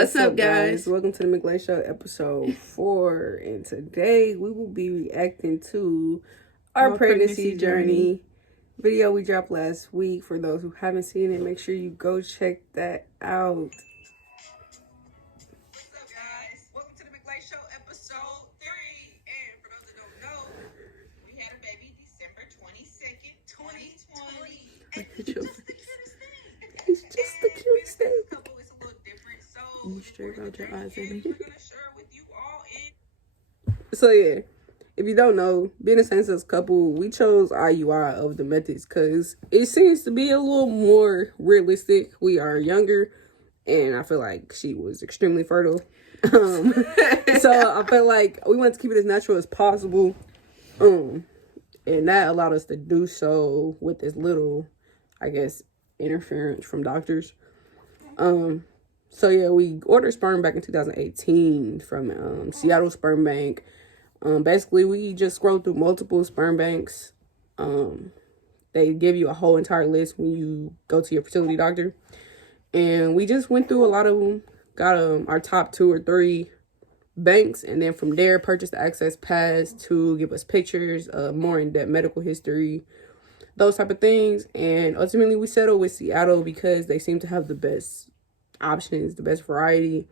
What's up, guys? Welcome to the McLean Show, episode 4. And today we will be reacting to our pregnancy journey video we dropped last week. For those who haven't seen it, make sure you go check that out. What's up, guys? Welcome to the McLean Show, episode 3. And for those that don't know, we had a baby December 22nd, 2020. And it's just the cutest thing. It's just the cutest thing. It's a little different, so You straight out your eyes, baby. we're gonna share with you all So yeah, if you don't know, being a same-sex couple, we chose IUI of the methods because it seems to be a little more realistic. We are younger, and I feel like she was extremely fertile. So I felt like we wanted to keep it as natural as possible. And that allowed us to do so with this little, I guess, interference from doctors. So yeah, we ordered sperm back in 2018 from Seattle Sperm Bank. Basically, we just scrolled through multiple sperm banks. They give you a whole entire list when you go to your fertility doctor. And we just went through a lot of them, got our top 2 or 3 banks, and then from there purchased the access pass to give us pictures, more in-depth medical history, those type of things. And ultimately we settled with Seattle because they seem to have the best options, the best variety,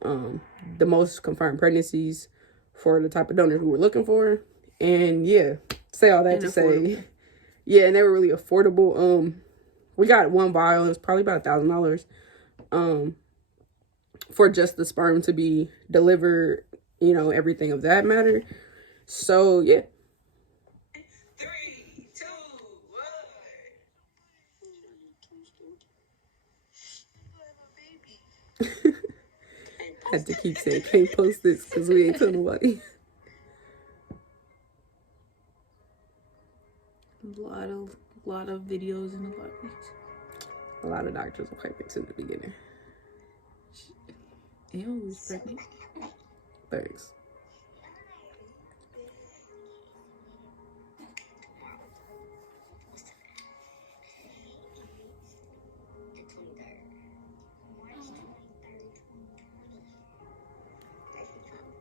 the most confirmed pregnancies for the type of donors we were looking for. And yeah, say all that to say, yeah, and they were really affordable. We got one vial. It was probably about $1,000 for just the sperm to be delivered, you know, everything of that matter. So yeah. 3, 2, 1. Had to keep saying can't post this because we ain't telling nobody. A lot of videos and a lot of things. A lot of doctors appointments in the beginning. Ew, who's pregnant? Thanks.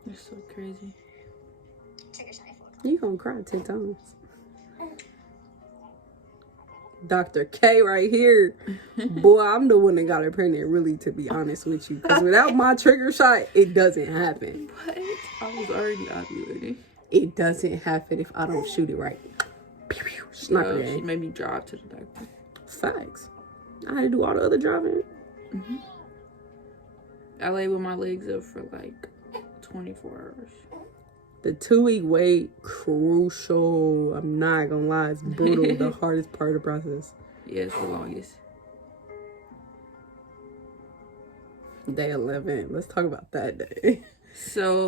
You're so crazy. You gonna cry 10 times. Dr. K right here. Boy, I'm the one that got her pregnant, really, to be honest with you. Because without my trigger shot, it doesn't happen. What? I was already ovulating. It doesn't happen if I don't shoot it right. Pew, pew, sniper She game. made me drive to the doctor. Facts. I had to do all the other driving. I lay with my legs up for like 24 hours. The 2-week wait, crucial. I'm not gonna lie, it's brutal. The hardest part of the process. Yeah, it's the longest. Day 11. Let's talk about that day. So,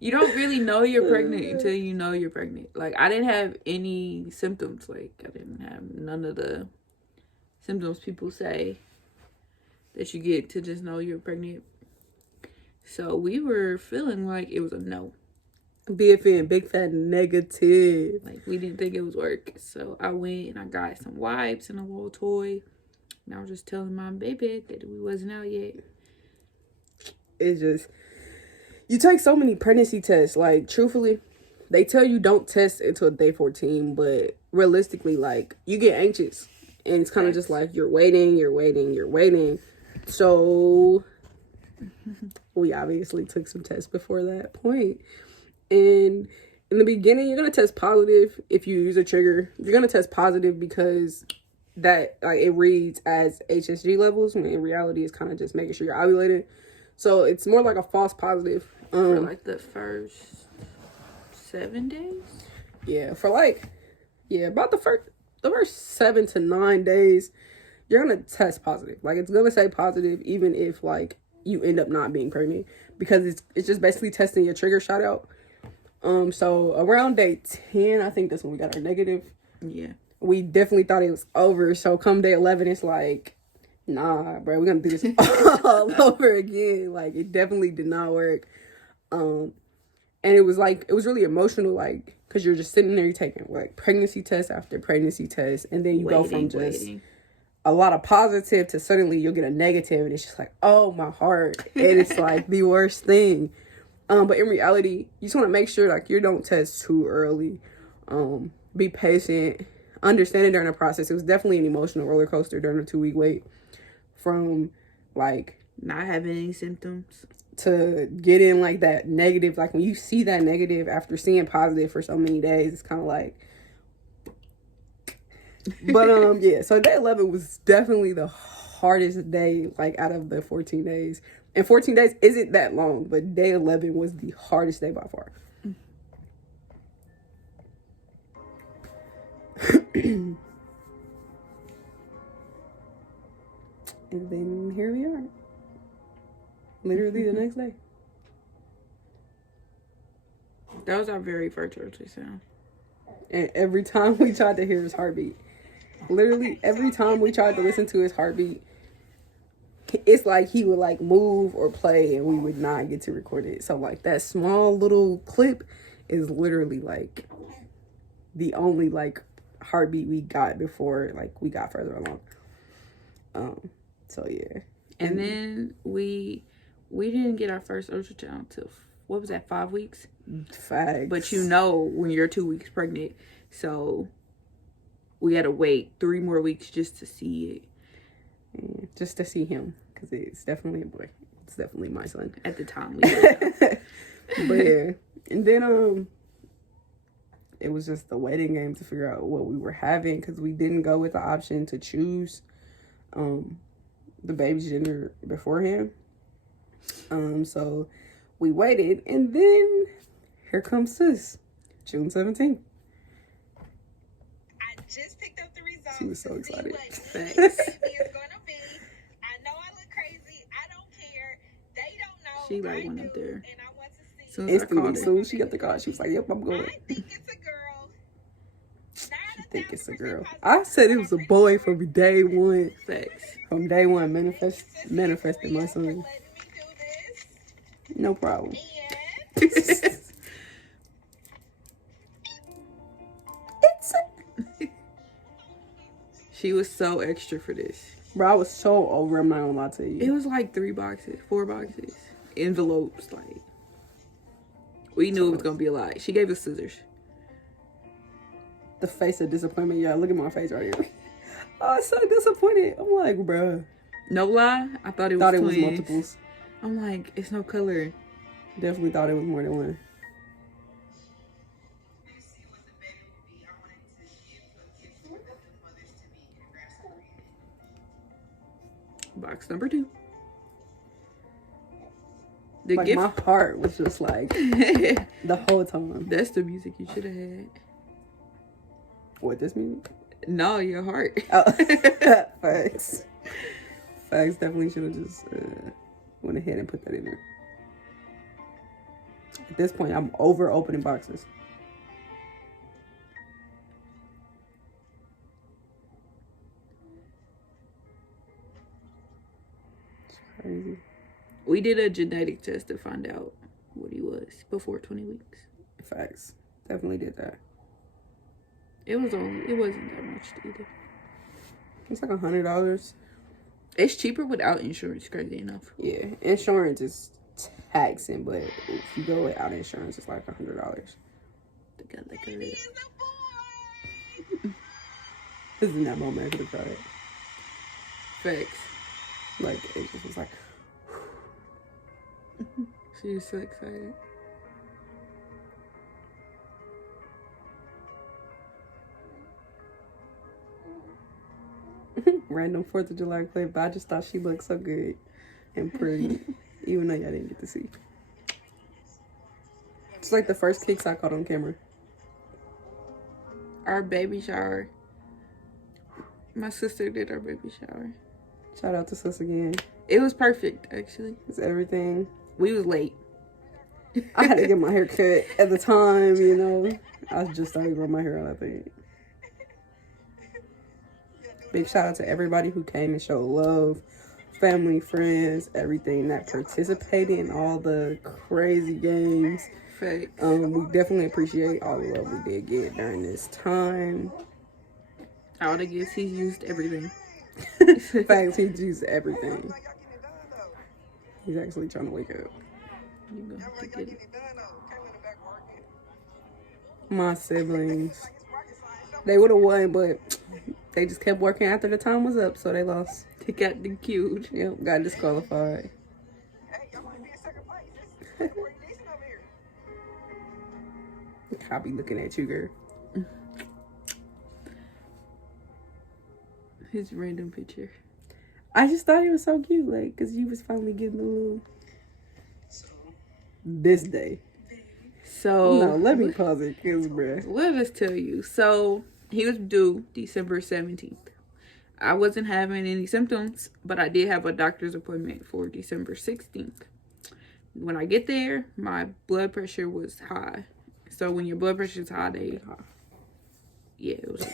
you don't really know you're pregnant until you know you're pregnant. Like, I didn't have any symptoms. Like, I didn't have none of the symptoms people say that you get to just know you're pregnant. So we were feeling like it was a no. BFN, big fat negative. Like, we didn't think it was work. So I went and I got some wipes and a little toy. And I was just telling my baby that we wasn't out yet. It's just, you take so many pregnancy tests. Like, truthfully, they tell you don't test until day 14. But realistically, like, you get anxious. And it's kind of just like, you're waiting. So we obviously took some tests before that point. And in the beginning, you're going to test positive if you use a trigger. You're going to test positive because that, like, it reads as HSG levels, when in reality it's kind of just making sure you're ovulating. So it's more like a false positive. For like the first 7 days? Yeah, for like, yeah, about the first 7 to 9 days, you're going to test positive. Like, it's going to say positive even if, like, you end up not being pregnant, because it's just basically testing your trigger shot out. So around day 10, I think that's when we got our negative. Yeah. We definitely thought it was over. So come day 11, it's like, nah, bro, we're gonna do this all over again. Like, it definitely did not work. And it was really emotional, like, because you're just sitting there, you're taking like pregnancy test after pregnancy test, and then you go from just a lot of positive to suddenly you'll get a negative, and it's just like, oh, my heart. And it's like the worst thing. But in reality, you just want to make sure like you don't test too early. Be patient, understand it during the process. It was definitely an emotional roller coaster during the 2-week wait, from like not having any symptoms to getting like that negative. Like when you see that negative after seeing positive for so many days, it's kind of like, but yeah, so day 11 was definitely the hardest day, like out of the 14 days. And 14 days isn't that long, but day 11 was the hardest day by far. And then here we are. Literally the next day. That was our very first ultrasound. And every time we tried to hear his heartbeat, literally every time we tried to listen to his heartbeat, it's like he would like move or play and we would not get to record it. So like that small little clip is literally like the only like heartbeat we got before like we got further along. So yeah. And then we didn't get our first ultrasound till, what was that, 5 weeks? Facts. But you know when you're 2 weeks pregnant, so we had to wait 3 more weeks just to see it. Yeah, just to see him, because it's definitely a boy. It's definitely my son. At the time, we didn't know. But yeah. And then it was just the waiting game to figure out what we were having, because we didn't go with the option to choose the baby's gender beforehand. So we waited, and then here comes sis, June 17th. I just picked up the results. She was so excited. What baby is gonna be. I know I look crazy. I don't care. They don't know. She like I went do, up there. and I want to see. Instantly, as soon as she got the call, she was like, "Yep, I'm going." I think it's a girl. I think it's a girl. I said it was a boy from day one. Facts. From day one, manifested my son. Letting me do this. No problem. And She was so extra for this. Bro, I was so over. I'm not gonna lie to you. It was like 4 boxes, envelopes. Like we knew it was gonna be a lot. She gave us scissors. The face of disappointment. Yeah, look at my face right here. I was so disappointed. I'm like, bruh. No lie, I thought it was Thought it twins. was multiples. I'm like, it's no color. Definitely thought it was more than one. Box number 2. The Like gift. my heart was just like the whole time. That's the music you should have had. What, this music? No, your heart. Oh, facts. Facts, definitely should have just went ahead and put that in there. At this point, I'm over opening boxes. It's crazy. We did a genetic test to find out what he was before 20 weeks. Facts. Definitely did that. It wasn't that much either. It's like $100. It's cheaper without insurance, crazy enough. Yeah, insurance is taxing, but if you go without insurance, it's like $100. baby is a boy. This is in that moment I could have cried. Facts. Like, it just was like, She was so excited. random 4th of July clip, but I just thought she looked so good and pretty, even though y'all didn't get to see. It's like the first kicks I caught on camera. Our baby shower. My sister did our baby shower. Shout out to sis again. It was perfect, actually. It's everything. We was late. I had to get my hair cut at the time, you know. I just started growing my hair out, I think. Big shout out to everybody who came and showed love. Family, friends, everything that participated in all the crazy games. Facts. We definitely appreciate all the love we did get during this time. All the gifts, he's used everything. Facts, he juice everything. He's actually trying to wake up. You gonna have to get it. My siblings, they would have won, but they just kept working after the time was up, so they lost. They got the cute. Yep, got disqualified. I'll be looking at you, girl. His random picture. I just thought it was so cute, like, cause you was finally getting the little. This day. So No, let me pause it, cause bruh. let us tell you. So he was due December 17th. I wasn't having any symptoms, but I did have a doctor's appointment for December 16th. When I get there, my blood pressure was high. So when your blood pressure is high, it was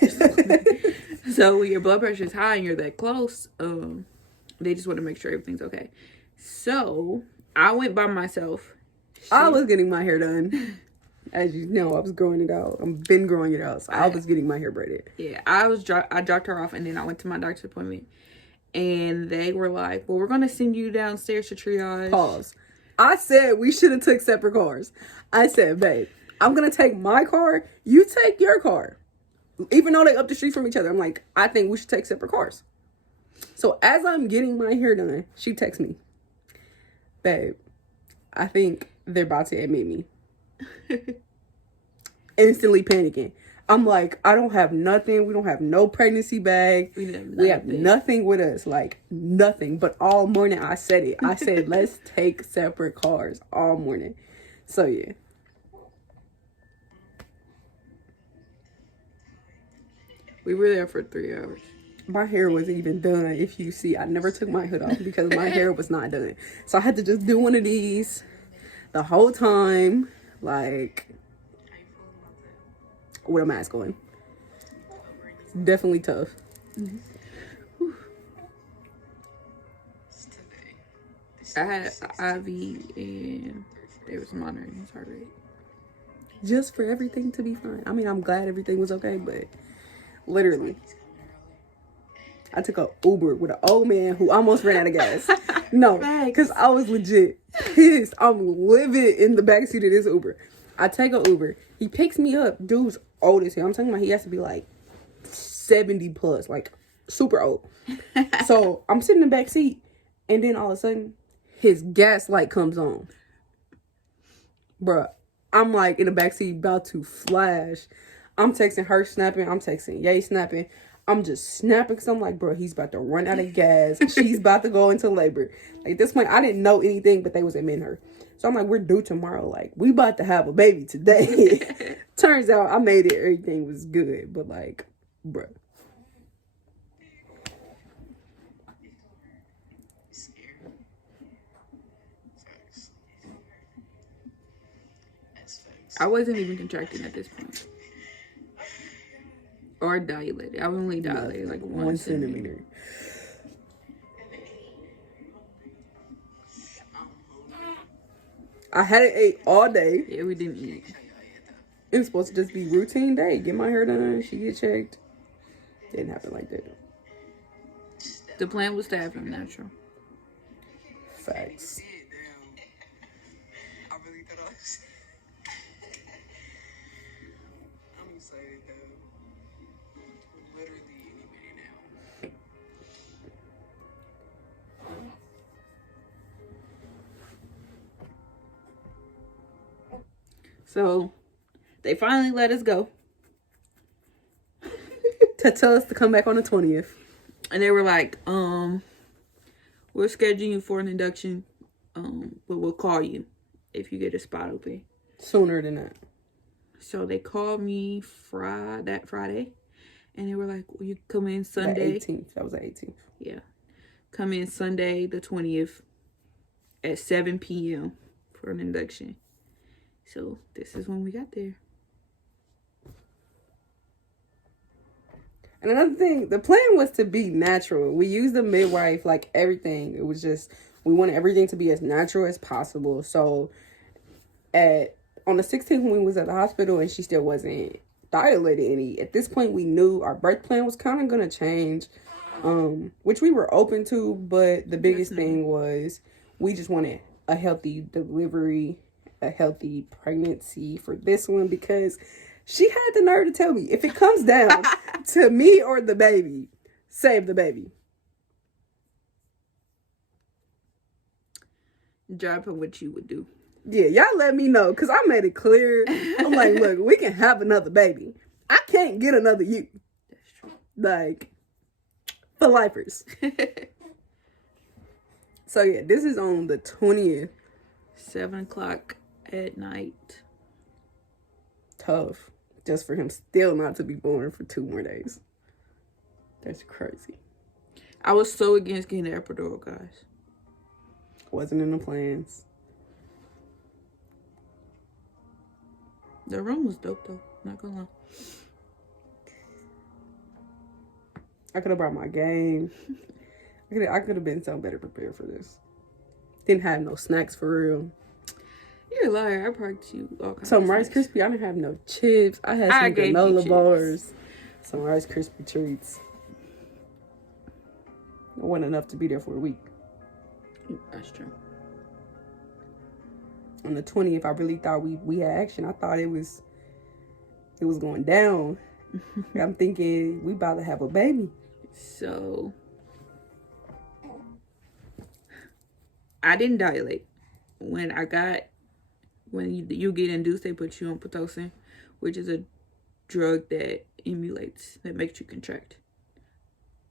so when your blood pressure is high and you're that close, they just want to make sure everything's okay. So I went by myself. I was getting my hair done. As you know, I was growing it out. I've been growing it out, so I was getting my hair braided. Yeah, I dropped her off, and then I went to my doctor's appointment, and they were like, "Well, we're gonna send you downstairs to triage." Pause. I said we should have took separate cars. I said, babe, I'm gonna take my car. You take your car. Even though they up the street from each other, I'm like, I think we should take separate cars. So as I'm getting my hair done, she texts me, babe, I think they're about to admit me. Instantly panicking. I'm like, I don't have nothing. We don't have no pregnancy bag. We have nothing with us. Like, nothing. But all morning I said it. I said, let's take separate cars all morning. So, yeah. We were there for 3 hours. My hair wasn't even done. If you see, I never took my hood off because my hair was not done. So I had to just do one of these the whole time. Like, with a mask on. It's definitely tough. Mm-hmm. I had an IV and they was monitoring his heart rate. Just for everything to be fine. I mean, I'm glad everything was okay, but literally, I took a Uber with an old man who almost ran out of gas. No, because I was legit pissed. I'm living in the backseat of this Uber. I take an Uber. He picks me up. Dude's old as hell. I'm talking about he has to be like 70 plus, like super old. So I'm sitting in the back seat, and then all of a sudden, his gas light comes on. Bruh, I'm like in the back seat about to flash. I'm texting her snapping. I'm texting Ye snapping. I'm just snapping because I'm like, bro, he's about to run out of gas. She's about to go into labor. Like, at this point, I didn't know anything, but they was admitting her. So I'm like, we're due tomorrow. Like, we about to have a baby today. Turns out I made it. Everything was good. But, like, bro. I wasn't even contracting at this point. Or dilated. I was only dilated like 1 centimeter. I hadn't ate all day. Yeah, we didn't eat. It was supposed to just be routine day. Get my hair done. She get checked. Didn't happen like that. The plan was to have him natural. Facts. So, they finally let us go. To tell us to come back on the 20th. And they were like, we're scheduling you for an induction, but we'll call you if you get a spot open. Sooner than that. So they called me that Friday, and they were like, "Will you come in Sunday?" The 18th. That was the 18th. Yeah, come in Sunday the 20th at 7 p.m. for an induction. So this is when we got there. And another thing, the plan was to be natural. We used the midwife, like everything. It was just, we wanted everything to be as natural as possible. So on the 16th, when we was at the hospital and she still wasn't dilated any, at this point we knew our birth plan was kind of going to change. which we were open to, but the biggest Definitely. thing was we just wanted a healthy delivery, a healthy pregnancy for this one, because she had the nerve to tell me, if it comes down to me or the baby, save the baby. Drop her what you would do. Yeah, y'all let me know, because I made it clear. I'm like, look, we can have another baby. I can't get another you. That's true. Like, for lifers. So, yeah, this is on the 20th. 7:00 at night. Tough. Just for him still not to be born for 2 more days. That's crazy. I was so against getting the epidural, guys. Wasn't in the plans. The room was dope though. Not gonna lie. I could have brought my game. I could have been so better prepared for this. Didn't have no snacks for real. You're a liar. I brought you all kinds Some of Rice snacks. Krispie. I didn't have no chips. I had I some gave you granola chips. bars. Some Rice Krispie treats. It wasn't enough to be there for a week. That's true. On the 20th, I really thought we had action. I thought it was going down. I'm thinking we about to have a baby. So I didn't dilate. When you get induced, they put you on Pitocin, which is a drug that makes you contract.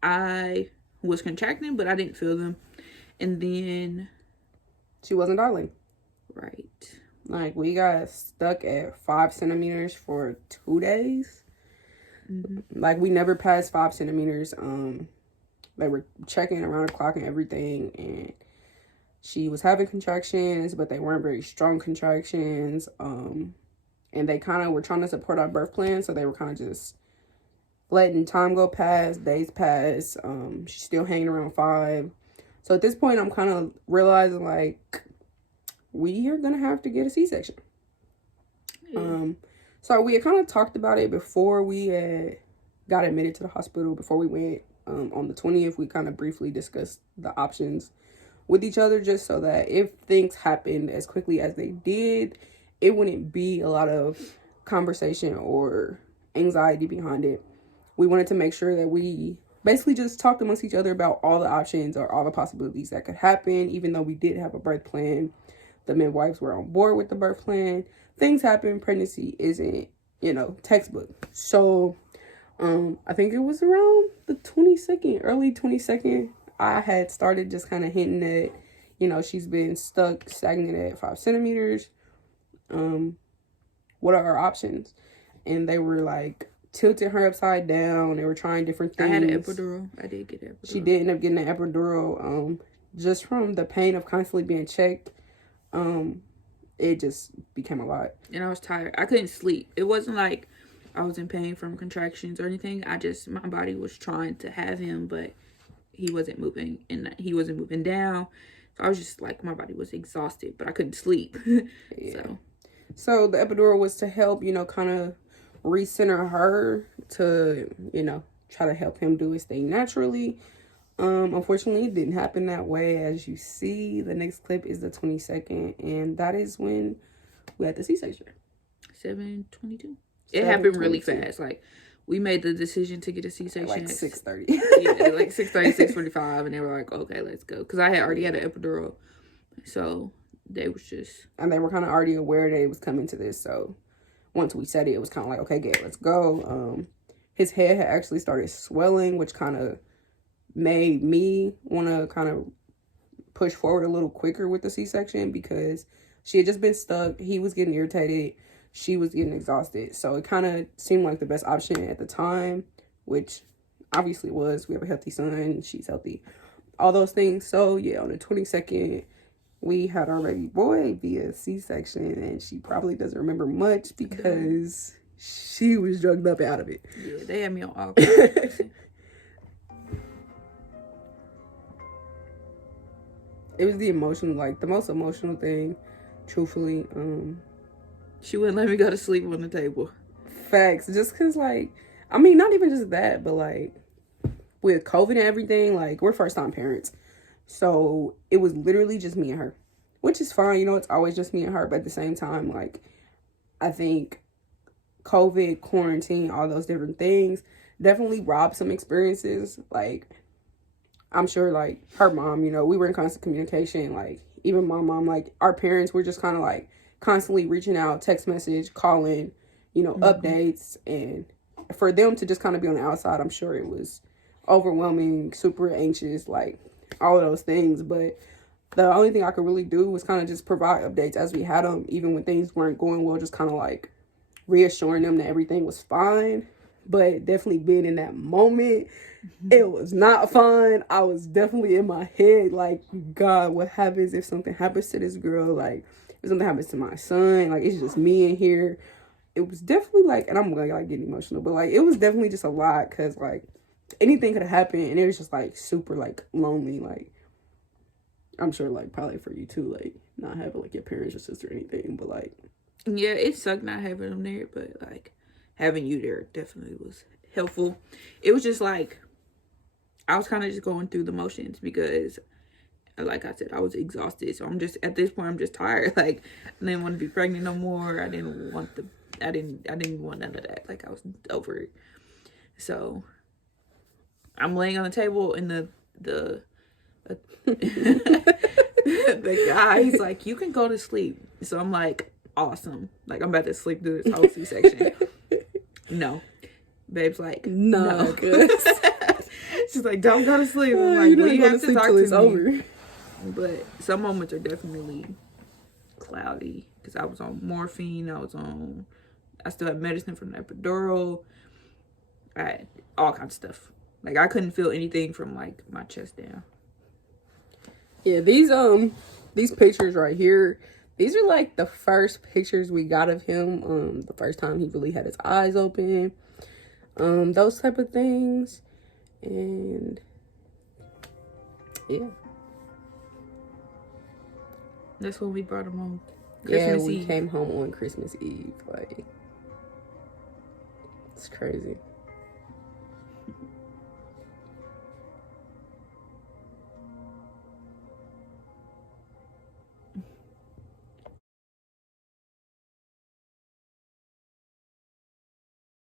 I was contracting, but I didn't feel them. And then, She wasn't dilating. right. Like, we got stuck at 5 centimeters for 2 days. Mm-hmm. Like, we never passed 5 centimeters. They were checking around the clock and everything, and she was having contractions, but they weren't very strong contractions. And they kind of were trying to support our birth plan, so they were kind of just letting time go past, days pass. She's still hanging around 5. So at this point, I'm kind of realizing, like, we are gonna have to get a C-section. Yeah. So we had kind of talked about it before we got admitted to the hospital. Before we went on the 20th, we kind of briefly discussed the options with each other, just so that if things happened as quickly as they did, it wouldn't be a lot of conversation or anxiety behind it. We wanted to make sure that we basically just talked amongst each other about all the options or all the possibilities that could happen. Even though we did have a birth plan, the midwives were on board with the birth plan. Things happen. Pregnancy isn't, textbook. So I think it was around the 22nd, early 22nd, I had started just kind of hinting that, she's been stagnant at 5 centimeters. What are our options? And they were like tilting her upside down. They were trying different things. I had an epidural. I did get an epidural. She did end up getting an epidural. Just from the pain of constantly being checked. It just became a lot. And I was tired. I couldn't sleep. It wasn't like I was in pain from contractions or anything. My body was trying to have him, but he wasn't moving, and he wasn't moving down. So I was just like, my body was exhausted, but I couldn't sleep. Yeah. So the epidural was to help, kind of recenter her to, try to help him do his thing naturally. Unfortunately, it didn't happen that way. As you see, the next clip is the 22nd, and that is when we had the C-section. 7:22. It happened really 7:22. fast. Like, we made the decision to get a C-section Like at 6:30. yeah, like 6:30, 6:45, and they were like, okay, let's go. Because I had already had an epidural. So they was just... And they were kind of already aware that it was coming to this. So once we said it, it was kind of like, okay, good, let's go. His head had actually started swelling, which kind of made me want to kind of push forward a little quicker with the C-section, because she had just been stuck. He was getting irritated. She was getting exhausted. So it kind of seemed like the best option at the time, which obviously was. We have a healthy son. She's healthy. All those things. So yeah, on the 22nd, we had our baby boy via C-section, and she probably doesn't remember much because she was drugged up out of it. Yeah, they had me on all kinds. It was the most emotional thing, truthfully. She wouldn't let me go to sleep on the table. Facts. Just because, not even just that, but, with COVID and everything, like, we're first time parents. So it was literally just me and her, which is fine. You know, it's always just me and her. But at the same time, like, I think COVID, quarantine, all those different things definitely robbed some experiences. Like, I'm sure, like, her mom, you know, we were in constant communication. Like, even my mom, like, our parents were just kind of, like, constantly reaching out, text message, calling, you know, updates. And for them to just kind of be on the outside, I'm sure it was overwhelming, super anxious, like, all of those things. But the only thing I could really do was kind of just provide updates as we had them, even when things weren't going well, just kind of, like, reassuring them that everything was fine. But definitely being in that moment, it was not fun. I was definitely in my head like, God, what happens if something happens to this girl? Like, if something happens to my son, like, it's just me in here. It was definitely like, and I'm like getting emotional, but like, it was definitely just a lot, because like anything could have happened, and it was just like super like lonely. Like, I'm sure like probably for you too, like not having like your parents or sister or anything, but like, yeah, it sucked not having them there, but like having you there definitely was helpful. It was just like I was kind of just going through the motions because, like I said, I was exhausted. So I'm just, at this point, I'm just tired. Like, I didn't want to be pregnant no more. I didn't want none of that. Like, I was over it. So I'm laying on the table, and the guy, he's like, you can go to sleep. So I'm like, awesome. Like, I'm about to sleep through this whole C-section. No. Babe's like, no. She's like, don't go to sleep. I'm like, well, you have to talk to me. Over. But some moments are definitely cloudy, because I was on morphine. I still had medicine from the epidural. I had all kinds of stuff. Like, I couldn't feel anything from like my chest down. Yeah, these pictures right here, these are like the first pictures we got of him. The first time he really had his eyes open. Those type of things. And yeah. That's when we brought him home. Christmas we Eve. came home on Christmas Eve. Like, it's crazy.